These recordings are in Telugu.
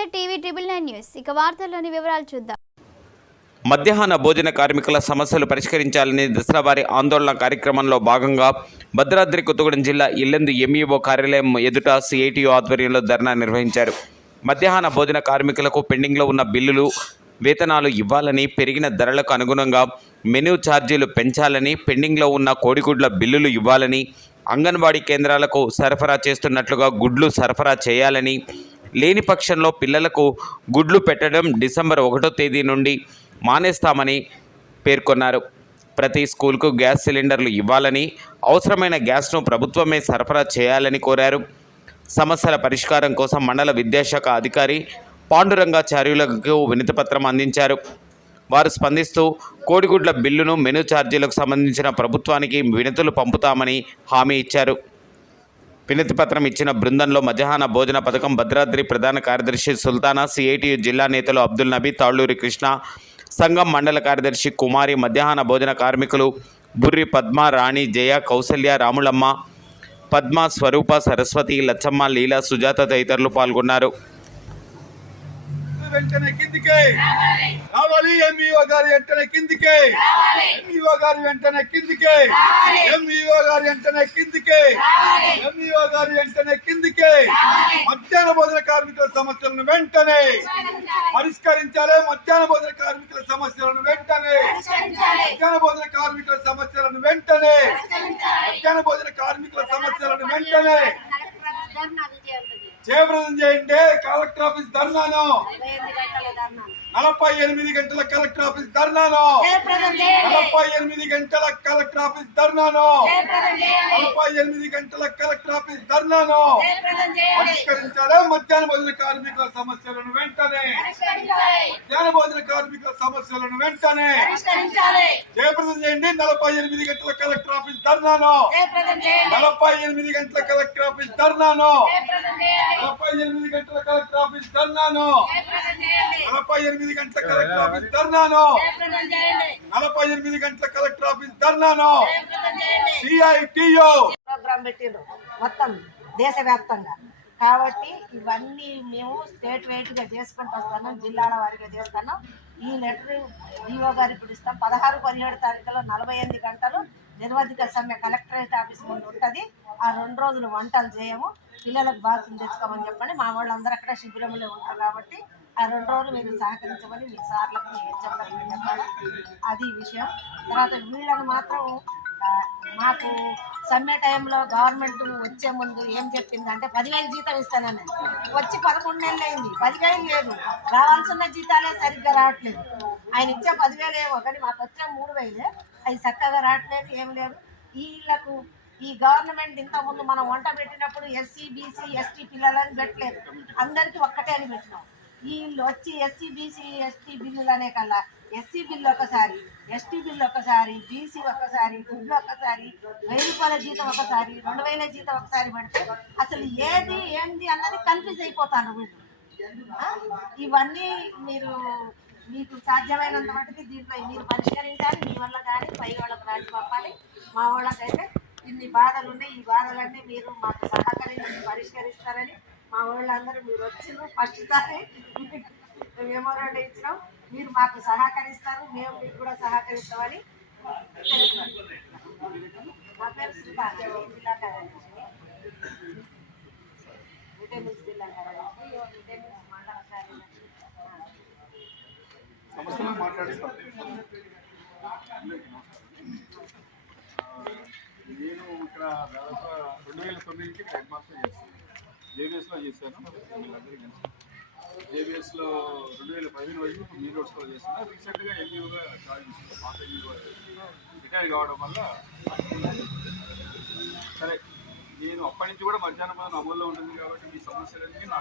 నమస్తే టీవీ ట్రిబుల్ నైన్ న్యూస్. ఇక వార్తల్లోని వివరాలు చూద్దాం. మధ్యాహ్న భోజన కార్మికుల సమస్యలు పరిష్కరించాలని దసరా వారి ఆందోళన కార్యక్రమంలో భాగంగా భద్రాద్రి కొత్తగూడెం జిల్లా ఇల్లెందు ఎంఈఓ కార్యాలయం ఎదుట సిఐటియు ఆధ్వర్యంలో ధర్నా నిర్వహించారు. మధ్యాహ్న భోజన కార్మికులకు పెండింగ్లో ఉన్న బిల్లులు వేతనాలు ఇవ్వాలని పెరిగిన ధరలకు అనుగుణంగా మెనూ ఛార్జీలు పెంచాలని పెండింగ్లో ఉన్న కోడిగుడ్ల బిల్లులు ఇవ్వాలని అంగన్వాడీ కేంద్రాలకు సరఫరా చేస్తున్నట్లుగా గుడ్లు సరఫరా చేయాలని లేని పక్షంలో పిల్లలకు గుడ్లు పెట్టడం డిసెంబర్ ఒకటో తేదీ నుండి మానేస్తామని పేర్కొన్నారు. ప్రతి స్కూల్కు గ్యాస్ సిలిండర్లు ఇవ్వాలని అవసరమైన గ్యాస్ను ప్రభుత్వమే సరఫరా చేయాలని కోరారు. సమస్యల పరిష్కారం కోసం మండల విద్యాశాఖ అధికారి పాండురంగాచార్యులకు వినతిపత్రం అందించారు. వారు స్పందిస్తూ కోడిగుడ్ల బిల్లును మెనూ ఛార్జీలకు సంబంధించిన ప్రభుత్వానికి వినతులు పంపుతామని హామీ ఇచ్చారు. వినతి పత్రం ఇచ్చిన బృందంలో మధ్యాహ్న భోజన పథకం భద్రాద్రి ప్రధాన కార్యదర్శి సుల్తానా సిఐటియు జిల్లా నేతలు అబ్దుల్ నబీ తాళ్ళూరి కృష్ణ సంఘం మండల కార్యదర్శి కుమారి మధ్యాహ్న భోజన కార్మికులు బుర్రి పద్మ రాణి జయ కౌసల్య రాములమ్మ పద్మ స్వరూప సరస్వతి లచ్చమ్మ లీల సుజాత తదితరులు పాల్గొన్నారు. వెంటనే కిందికే. రావాలి. ఎంఈఓ గారి వెంటనే కిందికే. ఎంఈఓ గారి వెంటనే కిందికే. ఎంఈఓ గారి వెంటనే కిందికే. ఎంఈఓ గారి వెంటనే కిందికే. మధ్యాహ్న భోజన కార్మికుల సమస్యలను వెంటనే పరిష్కరించాలి. మధ్యాహ్న భోజన కార్మికుల సమస్యలను వెంటనే మధ్యాహ్న భోజన కార్మికుల సమస్యలను వెంటనే మధ్యాహ్న భోజన కార్మికుల సమస్యలను వెంటనే జయప్రదం చేయండి. కలెక్టర్ ఆఫీస్ ధర్నాను. నలభై ఎనిమిది గంటల కలెక్టర్ ఆఫీస్ ధర్నాను నలభై ఎనిమిది గంటల కలెక్టర్ ఆఫీస్ ధర్నాను నలభై ఎనిమిది గంటల కలెక్టర్ ఆఫీస్ ధర్నాను పరిష్కరించాలి? మధ్యాహ్న భోజన కార్మికుల సమస్యలను వెంటనే. మధ్యాహ్న భోజన కార్మికుల సమస్యలను వెంటనే. జయప్రదం చేయండి. నలభై ఎనిమిది గంటల కలెక్టర్ ఆఫీస్ ధర్నాను నలభై ఎనిమిది గంటల కలెక్టర్ ఆఫీస్ ధర్నాను నలభై ఎనిమిది గంటల కలెక్టర్ ఆఫీస్ ధర్నాను నలభై ఎనిమిది గంటల కలెక్టర్ ఆఫీస్ ధర్నాను. నలభై ఎనిమిది గంటల కలెక్టర్ ఆఫీస్ ధర్నాను. సిఐటియు. ప్రోగ్రాం పెట్టిండ్రు. మొత్తం దేశవ్యాప్తంగా. కాబట్టి ఇవన్నీ మేము స్టేట్ వైడ్గా చేసుకుంటూ వస్తున్నాం జిల్లాల వారిగా చేస్తున్నాం. ఈ లెటర్ డిఓ గారు ఇప్పుడు ఇస్తాం. పదహారు పదిహేడు తారీఖులో నలభై ఎనిమిది గంటలు నిర్వధిక సమ్మె కలెక్టరేట్ ఆఫీస్ ముందు ఉంటుంది. ఆ రెండు రోజులు వంటలు చేయము. పిల్లలకు బాత్రూమ్ తెచ్చుకోమని చెప్పండి. మా వాళ్ళందరూ అక్కడ శిబిరంలో ఉంటారు కాబట్టి ఆ రెండు రోజులు మీరు సహకరించమని మీ సార్లకు మీ హెచ్ఎంలకు చెప్పాలి. అది విషయం. తర్వాత వీళ్ళని మాత్రం మాకు సమ్మె టైంలో గవర్నమెంట్ వచ్చే ముందు ఏం చెప్పింది అంటే పదివేలు జీతం ఇస్తానని. వచ్చి పదకొండు నెలలు అయింది. పదివేలు లేదు. రావాల్సిన జీతాలే సరిగ్గా రావట్లేదు. ఆయన ఇచ్చే పదివేలు ఏమో కానీ మాకు వచ్చే మూడు వేలే. అది చక్కగా రావట్లేదు ఏం లేదు. వీళ్ళకు ఈ గవర్నమెంట్ ఇంతకుముందు మనం వంట పెట్టినప్పుడు ఎస్సీ బీసీ ఎస్టీ పిల్లలని పెట్టలేదు. అందరికీ ఒక్కటే అని పెట్టినాం. వీళ్ళు వచ్చి ఎస్సీ బీసీ ఎస్టీ బిల్లులు అనే కల్లా ఎస్సీ బిల్లు ఒకసారి ఎస్టీ బిల్ ఒకసారి బీసీ ఒకసారి గుడ్లు ఒకసారి వెయ్యి రూపాయల జీతం ఒకసారి రెండు వేల జీతం ఒకసారి పెడితే అసలు ఏది ఏంది అన్నది కన్ఫ్యూజ్ అయిపోతాను వీళ్ళు. ఇవన్నీ మీరు మీకు సాధ్యమైనంత మటుకు దీంట్లో మీరు పరిష్కరించాలి మీ వల్ల కానీ పై వాళ్ళకి రాసి పంపాలి. మా వాళ్ళకైతే ఇన్ని బాధలు ఉన్నాయి ఈ బాధలన్నీ మీరు మాకు సహకరించి పరిష్కరిస్తారని మా వాళ్ళందరూ మీరు వచ్చిన ఫస్ట్ సారి. మెమోరాండం ఇచ్చినాం. మీరు మాకు సహకరిస్తారు మేము మీకు కూడా సహకరిస్తామని తెలుసుకోండి. నా పేరు సుల్తాన్ జిల్లా కార్యదర్శి విటమిన్స్ జిల్లా కార్యదర్శి విటమిన్స్ మండల కార్యదర్శి. సమస్యలు మాట్లాడిస్తాం. నేను ఇక్కడ దాదాపు రెండు వేల తొమ్మిది నుంచి ఇక్కడ హెడ్ మాస్టర్ చేస్తాను జేబీఎస్లో చేశాను వీళ్ళందరికీ తెలుసు. జేబీఎస్లో రెండు వేల పదిహేను వరకు మీ రోడ్స్లో చేస్తున్నా రీసెంట్గా ఎంఈఓగా జాయిన్ చేస్తున్నాను పాత ఎంఈఓ రిటైర్ కావడం వల్ల సరే నేను అప్పటి నుంచి కూడా మధ్యాహ్నం పదం అమల్లో ఉంటుంది కాబట్టి మీ సమస్యలన్నీ నా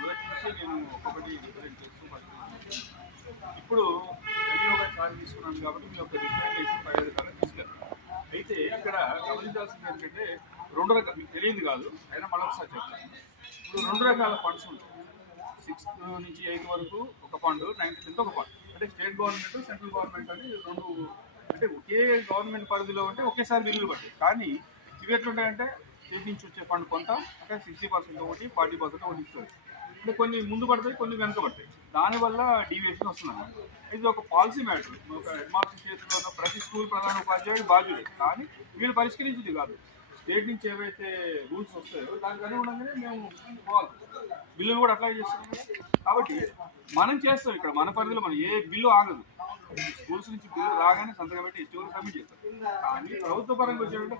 మొదటి నుంచి నేను ఒక్కొక్కటి రిప్రజెంట్ చేస్తూ ఇప్పుడు ఎంఈఓగా చార్జ్ తీసుకున్నాను కాబట్టి మీ ఒక రిప్రజెంటేషన్ ఫైవ్ రకాలు తీసుకెళ్ళాను అయితే ఇక్కడ గమనించాల్సింది ఏంటంటే రెండు రకాల మీకు తెలియదు కాదు అయినా మళ్ళీ ఒకసారి చెప్తాను. ఇప్పుడు రెండు రకాల ఫండ్స్ ఉంటాయి. సిక్స్త్ నుంచి ఎయిత్ వరకు ఒక ఫండ్ నైన్త్ టెన్త్ ఒక ఫండ్. అంటే స్టేట్ గవర్నమెంట్ సెంట్రల్ గవర్నమెంట్ అని రెండు అంటే ఒకే గవర్నమెంట్ పరిధిలో ఉంటే ఒకేసారి బిల్లులు పడ్డాయి కానీ ఇవి ఎట్లుంటాయంటే స్టేట్ నుంచి వచ్చే ఫండ్ కొంత అంటే సిక్స్టీ పర్సెంట్ ఒకటి ఫార్టీ పర్సెంట్ ఒకటి ఇస్తుంది. అంటే కొన్ని ముందు పడతాయి కొన్ని వెనక పడతాయి. దానివల్ల డీవియేషన్ వస్తుంది ఇది ఒక పాలసీ మ్యాటర్. ఒక హెడ్ మాస్టర్ చేతిలో ఉన్న ప్రతి స్కూల్ ప్రధాన ఉపాధ్యాయుడు బాధ్యుడే. కానీ వీళ్ళు పరిష్కరించింది కాదు. స్టేట్ నుంచి ఏవైతే రూల్స్ వస్తాయో దానికి అనుగుణంగానే మేము పోవాలి. బిల్లులు కూడా అప్లై చేస్తాం కాబట్టి మనం చేస్తాం ఇక్కడ మన పరిధిలో మనం ఏ బిల్లు ఆగదు. స్కూల్స్ నుంచి బిల్లు రాగానే సంతకం పెట్టి ఎస్టీఓలు సబ్మిట్ చేస్తాం కానీ ప్రభుత్వ పరంగా వచ్చేటంటే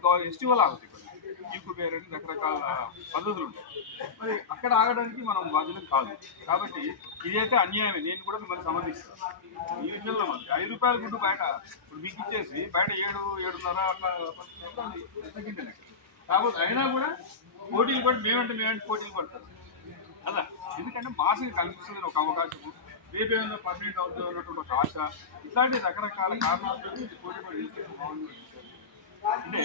వాళ్ళు ఆగదు ఇక్కడ. ఈకు పేరు రకరకాల పద్ధతులు ఉంటాయి. మరి అక్కడ ఆగడానికి మనం బాధ్యత కాదు. కాబట్టి ఇదైతే అన్యాయమే. నేను కూడా మిమ్మల్ని సమర్థిస్తాను. ఈ విషయంలో మనకి ఐదు రూపాయల గుడ్డు బయట ఇప్పుడు మీకు ఇచ్చేసి బయట ఏడు ఏడున్నర అట్లా తగ్గింది కాకపోతే అయినా కూడా పోటీలు పడి మేమంటే మేమంటే పోటీలు పడతారు అలా ఎందుకంటే మాసకి కల్పిస్తుంది ఒక అవకాశం. రేపు ఏమైనా పర్మనెంట్ అవుతుంది అన్నటువంటి ఒక ఆశ. ఇట్లాంటి రకరకాల కారణాలతో ఇది పోటీ పడి అంటే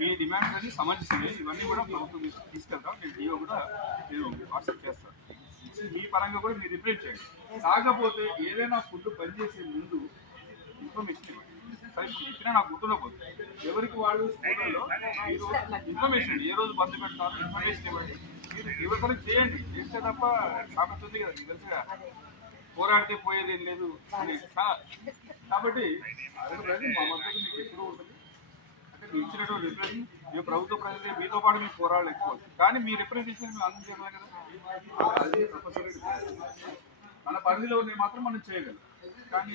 మీ డిమాండ్స్ అన్ని సమర్థిస్తుంది ఇవన్నీ కూడా ప్రభుత్వం తీసుకెళ్తాం. నేను డిఓ కూడా నేను వాట్సాప్ చేస్తాను. మీ పరంగా కూడా మీరు రిప్లై చేయండి. కాకపోతే ఏదైనా ఫుడ్ పనిచేసే ముందు ఇన్ఫర్మేషన్ ఇవ్వండి సరే చెప్పినా నాకు గుర్తుండకపోతే ఎవరికి వాళ్ళు స్కూళ్ళలో మీరు ఇన్ఫర్మేషన్ ఇవ్వండి ఏ రోజు బంద్ పెడతారు ఇన్ఫర్మేషన్ ఇవ్వండి మీరు యువతలకు చేయండి చేస్తే తప్ప కాబట్టి ఉంది కదా మీకు తెలుసుగా పోరాడితే పోయేది ఏం లేదు కాబట్టి అదే మా మద్దతు మీకు ఎప్పుడూ ఉంటుంది అంటే మీరు ఇచ్చినటువంటి రిప్రజెంట్ మేము ప్రభుత్వ ప్రజలే మీతో పాటు మీకు పోరాడాలి ఎక్కువ కానీ మీ రిప్రజెంటేషన్ మేము అందించగలం కదా అదే తప్పనిసరి మన పరిధిలో ఉన్నవి మాత్రం మనం చేయగలం. కానీ